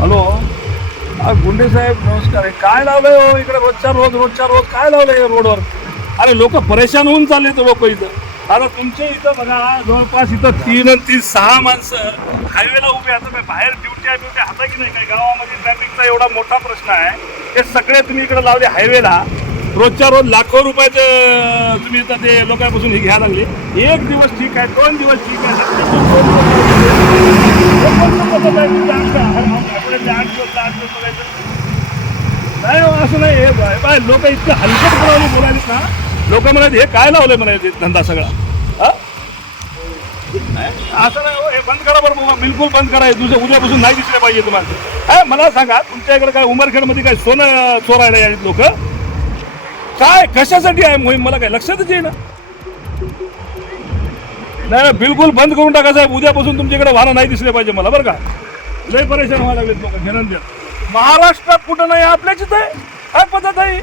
Hello. गुंडे साहेब नमस्कार आहे. काय लावलंय हो इकडे रोजच्या रोज काय लावलंय रोडवर? अरे लोक परेशान होऊन चालले तर लोक इथं. आता तुमच्या इथं बघा जवळपास इथं 6 माणसं हायवेला उभे आता काय बाहेर ड्युटी हाता की नाही काय? गावामध्ये ट्रॅफिकचा एवढा मोठा प्रश्न आहे. हे सगळे तुम्ही इकडे लावले हायवेला. रोजच्या रोज लाखो रुपयाचं तुम्ही इथं ते लोकांपासून हे घ्यायला लागले. एक दिवस ठीक आहे, 2 दिवस ठीक आहे, नाही हो, असं नाही. हे बाय लोक इतकं हलकटपणाने बोलायलेत ना. लोक म्हणाले हे काय लावलंय म्हणायचे धंदा सगळा. असं नाही हो, हे बंद करा बरं बाबा, बिलकुल बंद करा. उद्यापासून नाही दिसले पाहिजे तुम्हाला. मला सांगा तुमच्या इकडे काय उमरखेडमध्ये काय सोनं चोरायला यायचे लोक? काय कशासाठी आहे मोहीम मला काय लक्षातच येईना. नाही बिलकुल बंद करून टाका साहेब. उद्यापासून तुमच्याकडे वाहनं नाही दिसले पाहिजे मला बरं का. लय परेशान व्हायला लागलेत लोक. घेणं महाराष्ट्रात कुठं नाही आपल्याच इथं आहे. काय पद्धत आहे?